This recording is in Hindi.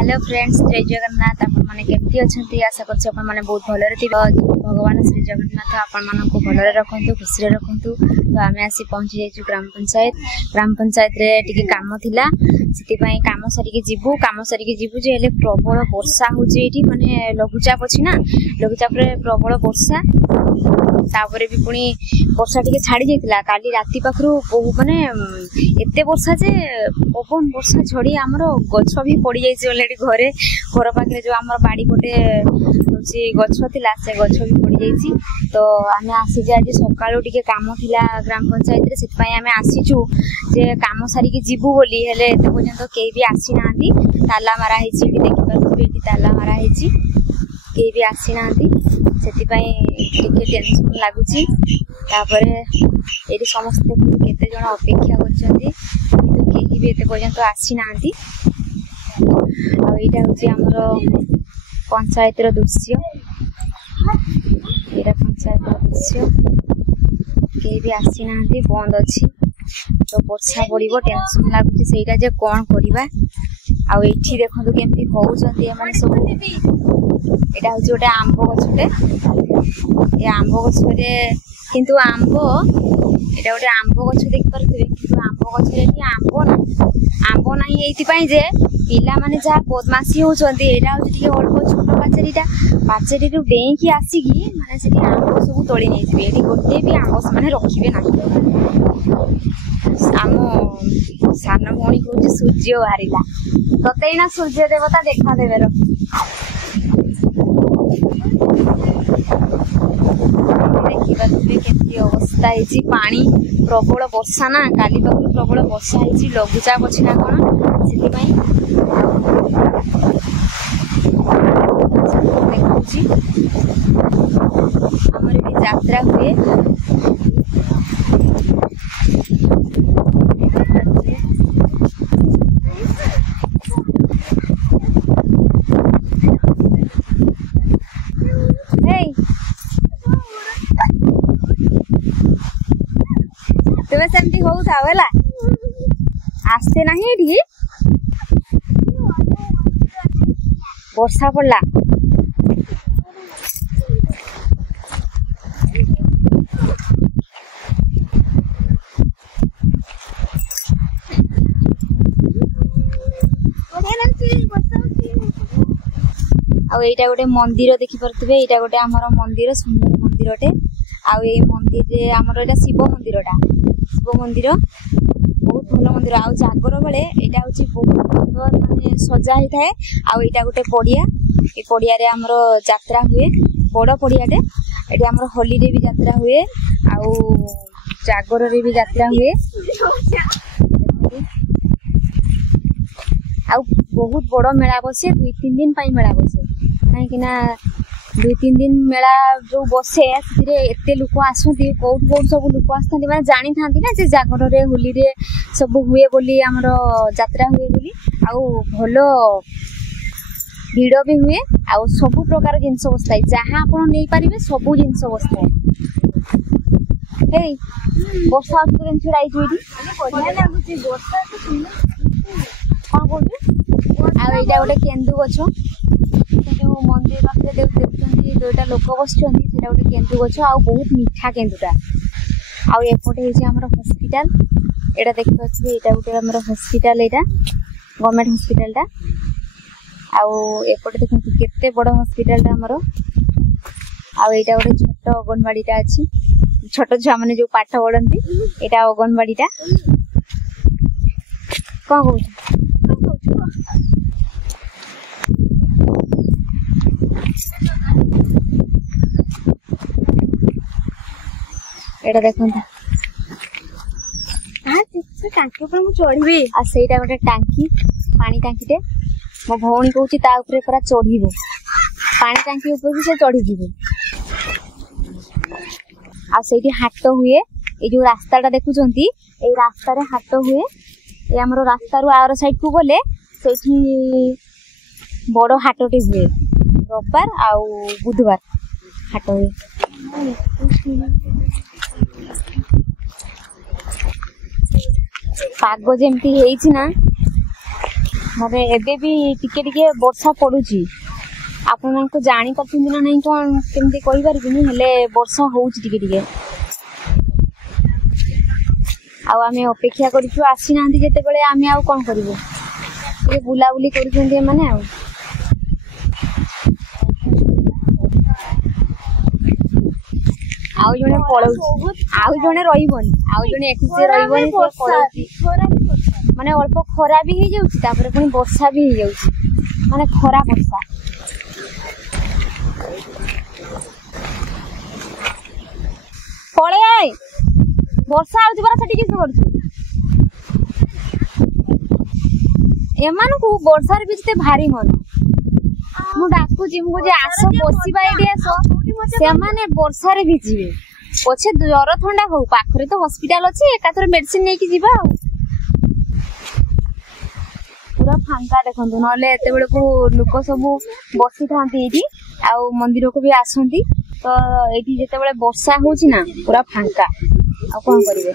हेलो फ्रेंड्स, जय जगन्नाथ। आपण माने केमती अछंती? आशा करछ आपण माने बहुत भलरे थिबा। भगवान श्री जगन्नाथ आपण माननको भलरे रखंतु, खुशी रे रखंतु। तो आमे आसी पहुंची जाइछु ग्राम पंचायत रे टिके काम थिला, सिति पई काम सरी के जिबु जे हेले प्रबल वर्षा होजे। एठी माने लघुचाप अछि ना, लघुचाप रे प्रबल वर्षा। तापरे भी पुणी वर्षा टिके छाड़ी जाइतिला। काली राती पाखरु बहु माने एते वर्षा जे पवन वर्षा झड़ी हमरो गछ भी पड़ी जाइछ ऑलरेडी। घर पाखरे जो हमर बाड़ी कोटे होची गछ थिला, से गछ भी पड़ी जाइछि। तो आमे आसी जे आज सकाळो टिके काम थिला ग्राम पंचायत रे, सित पई आमे आसीचु जे काम सारी के जिबु बोली। हेले एते पर्यंत केही भी आसी नांती। ताला मारा हेछि, देखि पाछे एठी ताला मारा हेछि, केही भी आसी नांती। सेति पई टिके टेंशन लागुछि। तापरे एठी समस्त केते जण अपेक्षा करछन्ती, किंतु केही भी एते पर्यंत आसी नांती। आ एटा होछि हमरो पंचायत रो दृश्य। एटा पंचायत रो दृश्य, केही भी आसी नांती, बंद अछि। तो वर्षा पड़िबो, टेंशन लागुछि सेटा जे कोन करिबा। आ एठी देखंतु केमती होउछन्ती ए माने सब। एटा होछि ओटा आंबो गछटे। ए आंबो गछरे किंतु आंबो, एटा ओटा आंबो गछ देख परथिबे, किंतु आंबो गछरे कि आंबो नाही एइति पई जे पिला माने जा बदमाशी होउछन्ती। एटा होछि टिके अल्प छोट पाचेरी रु डेई की आसीकी माने सेठी आंबो सब तोଳି नेइथिबे। एठी गोटे भी आंबो माने रखिबे नाही। आमो सानो भौणी कहूछि सूर्य बाहरिला, तते ना सूर्य देवता देखा देबे रो। देखिबा तुबे केती अवस्था हेछि। पानी प्रबल वर्षा ना, काली पाखु प्रबल वर्षा हेछि। लघुचाप अछि ना कोन, सेति पई देखुछि। हमर भी यात्रा हुए। तुम्हें सेमती हो था बेला आस्ते नहीं एठी वर्षा पड़ला। आउ एटा गोटे मंदिर देखि परथिबे। एटा गोटे हमर मंदिर, सुंदर मंदिरटे। आउ ए मंदिर रे हमर एटा शिव मंदिर बहुत भल मंदिर। आउ जागर बेले एटा होछि बहुत सुंदर माने सजा ही थाए। आउ एटा गोटे पड़िया, ए पड़िया रे हमर यात्रा हुए, बड़ पड़ियाटे। एटी हमर होली रे भी यात्रा हुए, आउ जागर रे भी यात्रा हुए। आउ बहुत बड़ मेला बसे, 2-3 दिन पई मेला बसे। काहे कि ना 2-3 दिन मेला जो बसे से एते लोक आसुंती। कोठ सब लोक आसथांती, माने जानी थांती ना जे जागर रे होली रे सब हुए बोली, हमरो यात्रा हुए बोली। आउ भलो भीड़ भी हुए। आउ सब प्रकार जिंस बसताई, जहां आपण नै परिबे सब जिंस बसताई। हे वर्षा दिन छुड़ाई जुइडी बढ़िया लागुची। वर्षा तो सुंदर कोन बोलबे। आ एटा गोटे केंदु गछ, जो मंदिर पाखे देखुछन्ती दुईटा लोक बसछन्ती, सेटा गोटे केंदु गछ। आ बहुत मीठा केंदुटा। आ एपटे हेछि हमर हॉस्पिटल। एटा देखि पछबे, एटा गोटे हमर हॉस्पिटल, एटा गवर्नमेंट हॉस्पिटलटा। आ एपटे देखंतु केते बड़ हॉस्पिटलटा हमर। आ एटा गोटे छोट अंगनवाड़ीटा अछि, छोट छुआ माने जो पाठ पढ़ंती, एटा अंगनवाड़ीटा। कोन कहू एटा देखंतु। टांकी ऊपर मु चढ़ी। आ सेटा गोटे टांकी, पानी टांकीटे। मो भौणी कहूछि ता ऊपर पूरा चढ़ीबो, पानी टांकी ऊपर भी से चढ़ी जीवो। आ सेठी हाट हुए। ए जो रास्ताटा देखुछन्ती, ए रास्ता रे हाट हुए। ए हमरो रास्ता रु आर साइड को गले सेठी बड़ हाटटे हुए। रविवार आउ बुधवार हाट हुए। पाग जेमती हेइछि ना ମାନେ ଏବେ ବି ଟିକେ ଟିକେ ବର୍ଷା ପଡୁଛି ଆପଣ ମାନଙ୍କୁ ଜାଣି ପାରୁଛନ୍ତି ନା ନାହିଁ କଣ କେମିତି କହିପାରିବିନି ହେଲେ ବର୍ଷା ହଉଛି ଟିକେ ଟିକେ ଆଉ ଆମେ ଅପେକ୍ଷା କରିଛୁ ଆସିନାହାନ୍ତି ଯେତେବେଳେ ଆମେ ଆଉ କଣ କରିବୁ ଟିକେ ବୁଲାବୁଲି କରୁଛନ୍ତି ଏମାନେ ଆଉ ଜଣେ ପଳଉଛି ଆଉ ଜଣେ ରହିବନି ଆଉ ଜଣେ ଏଠି ସେ ରହିବନି ସେ ପଳଉଛି ମାନେ ଅଳ୍ପ ଖରା ବି ହେଇଯାଉଛି ତାପରେ ପୁଣି ବର୍ଷା ବି ହେଇଯାଉଛି ମାନେ ଖରା ବର୍ଷା ପଳେଇ ବର୍ଷା ହଉଛି ପରା ସେଠି କିସ କରୁଛୁ ଏମାନଙ୍କୁ ବର୍ଷାରେ ଭିଜିତେ ଭାରି ମନ ମୁଁ ଡାକୁଛି ମୁଁ କହୁଛି ଆସ ବସିବା ଏଇଠି ଆସ ସେମାନେ ବର୍ଷାରେ ଭିଜିବେ ପଛେ ଜ୍ୱର ଥଣ୍ଡା ହଉ ପାଖରେ ତ ହସ୍ପିଟାଲ ଅଛି ଏକାଥରେ ମେଡିସିନ ନେଇକି ଯିବା ଆଉ ପୁରା ଫାଙ୍କା ଦେଖନ୍ତୁ ନହେଲେ ଏତେବେଳକୁ ଲୋକ ସବୁ ବସିଥାନ୍ତି ଏଇଠି ଆଉ ମନ୍ଦିରକୁ ବି ଆସନ୍ତି ତ ଏଇଠି ଯେତେବେଳେ ବର୍ଷା ହଉଛି ନା ପୁରା ଫାଙ୍କା ଆଉ କଣ କରିବେ